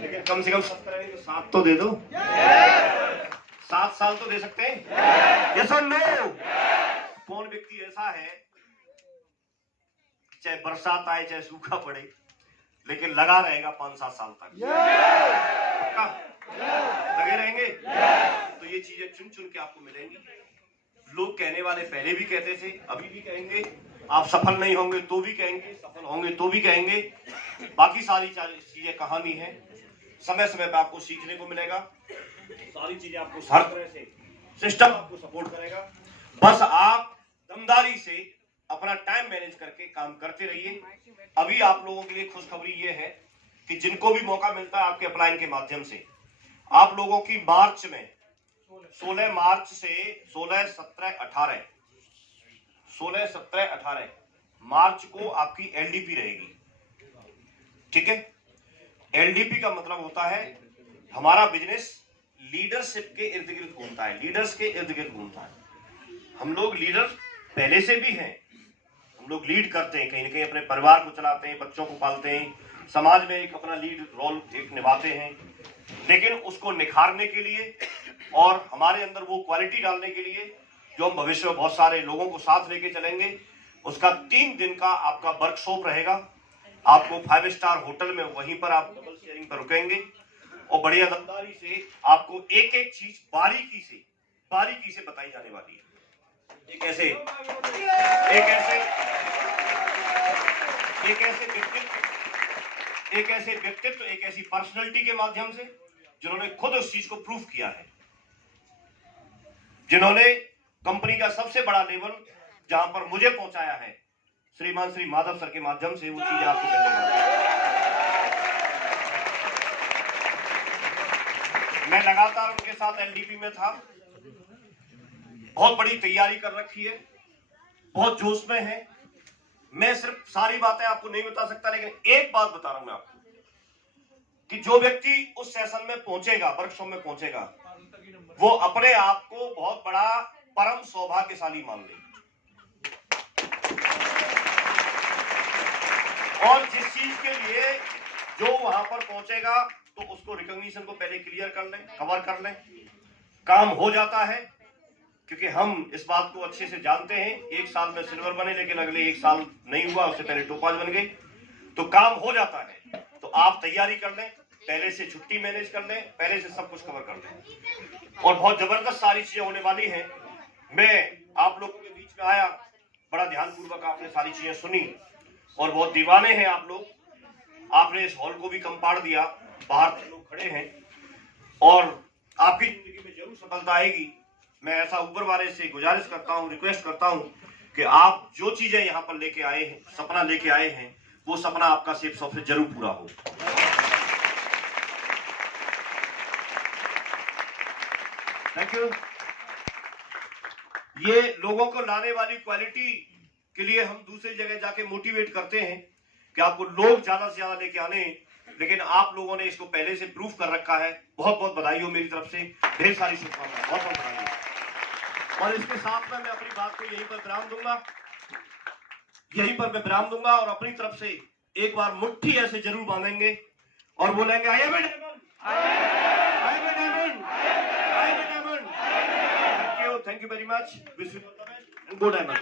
लेकिन कम से कम 17 नहीं तो 7 तो दे दो। 7 साल तो दे सकते हैं। यस और नो? कौन व्यक्ति ऐसा है चाहे बरसात आए चाहे सूखा पड़े लेकिन लगा रहेगा 5-7 साल तक? लगे रहेंगे। तो ये चीजें चुन चुन के आपको मिलेंगी। लोग कहने वाले पहले भी कहते थे, अभी भी कहेंगे। आप सफल नहीं होंगे तो भी कहेंगे, सफल होंगे तो भी कहेंगे। बाकी सारी चीजें कहानी है। समय समय पे आपको सीखने को मिलेगा। सारी चीजें आपको हर तरह से सिस्टम आपको सपोर्ट करेगा। बस आप दमदारी से अपना टाइम मैनेज करके काम करते रहिए। अभी आप लोगों के लिए खुशखबरी ये है कि जिनको भी मौका मिलता है आपके अपलाइन के माध्यम से, आप लोगों की मार्च में 16 मार्च से 16, 17, 18 मार्च को आपकी एलडीपी रहेगी। ठीक है। एलडीपी का मतलब होता है हमारा बिजनेस लीडरशिप के इर्द गिर्द घूमता है, लीडर्स के इर्द गिर्द घूमता है। हम लोग लीडर पहले से भी हैं। हम लोग लीड करते हैं, कहीं ना कहीं अपने परिवार को चलाते हैं, बच्चों को पालते हैं, समाज में एक अपना लीड रोल एक निभाते हैं। लेकिन उसको निखारने के लिए और हमारे अंदर वो क्वालिटी डालने के लिए जो हम भविष्य में बहुत सारे लोगों को साथ लेके चलेंगे, उसका 3 दिन का आपका वर्कशॉप रहेगा। आपको 5 स्टार होटल में वहीं पर आप डबल शेयरिंग पर रुकेंगे और बढ़िया दमदारी से आपको एक एक चीज बारीकी से बताई जाने वाली है। एक ऐसे व्यक्तित्व, एक ऐसी पर्सनैलिटी के माध्यम से जिन्होंने खुद उस चीज को प्रूव किया है, जिन्होंने कंपनी का सबसे बड़ा लेवल जहां पर मुझे पहुंचाया है, श्रीमान श्री माधव सर के माध्यम से वो चीज आपको मिलने वाली है। मैं लगातार उनके साथ एलडीपी में था। बहुत बड़ी तैयारी कर रखी है, बहुत जोश में है। मैं सिर्फ सारी बातें आपको नहीं बता सकता, लेकिन एक बात बता रहा हूं मैं आपको कि जो व्यक्ति उस सेशन में पहुंचेगा, वर्कशॉप में पहुंचेगा, वो अपने आप को बहुत बड़ा परम सौभाग्यशाली मान ले। और जिस चीज के लिए जो वहां पर पहुंचेगा तो उसको रिकॉग्निशन को पहले क्लियर कर लें, कवर कर लें। काम हो जाता है क्योंकि हम इस बात को अच्छे से जानते हैं। 1 साल में सिल्वर बने लेकिन अगले 1 साल नहीं हुआ, उससे पहले टोपाज बन गए। तो काम हो जाता है। तो आप तैयारी कर लें, पहले से छुट्टी मैनेज कर लें, पहले से सब कुछ कवर कर लें। और बहुत जबरदस्त सारी चीजें होने वाली हैं। मैं आप लोगों के बीच में आया, बड़ा ध्यानपूर्वक आपने सारी चीजें सुनी और बहुत दीवाने हैं आप लोग। आपने इस हॉल को भी कम पाड़ दिया, बाहर लोग खड़े हैं और आपकी जिंदगी में जरूर सफलता आएगी। मैं ऐसा ऊपर वाले से गुजारिश करता हूं, रिक्वेस्ट करता हूं कि आप जो चीजें यहाँ पर लेके आए हैं, सपना लेके आए हैं, वो सपना आपका सेफ से जरूर पूरा हो। Thank you. ये लोगों को लाने वाली क्वालिटी के लिए हम दूसरी जगह जाके मोटिवेट करते हैं कि आपको लोग ज्यादा से ज्यादा लेके आने, लेकिन आप लोगों ने इसको पहले से प्रूफ कर रखा है। बहुत बहुत बधाई हो मेरी तरफ से, ढेर सारी शुभकामनाएं, बहुत बहुत बधाई हो। और इसके साथ में मैं अपनी बात को यहीं पर विराम दूंगा और अपनी तरफ से एक बार मुट्ठी ऐसे जरूर बांधेंगे और बोलेंगे I am a diamond, I am a diamond, I am a diamond. Thank you very much. Wish you all the best and go diamond.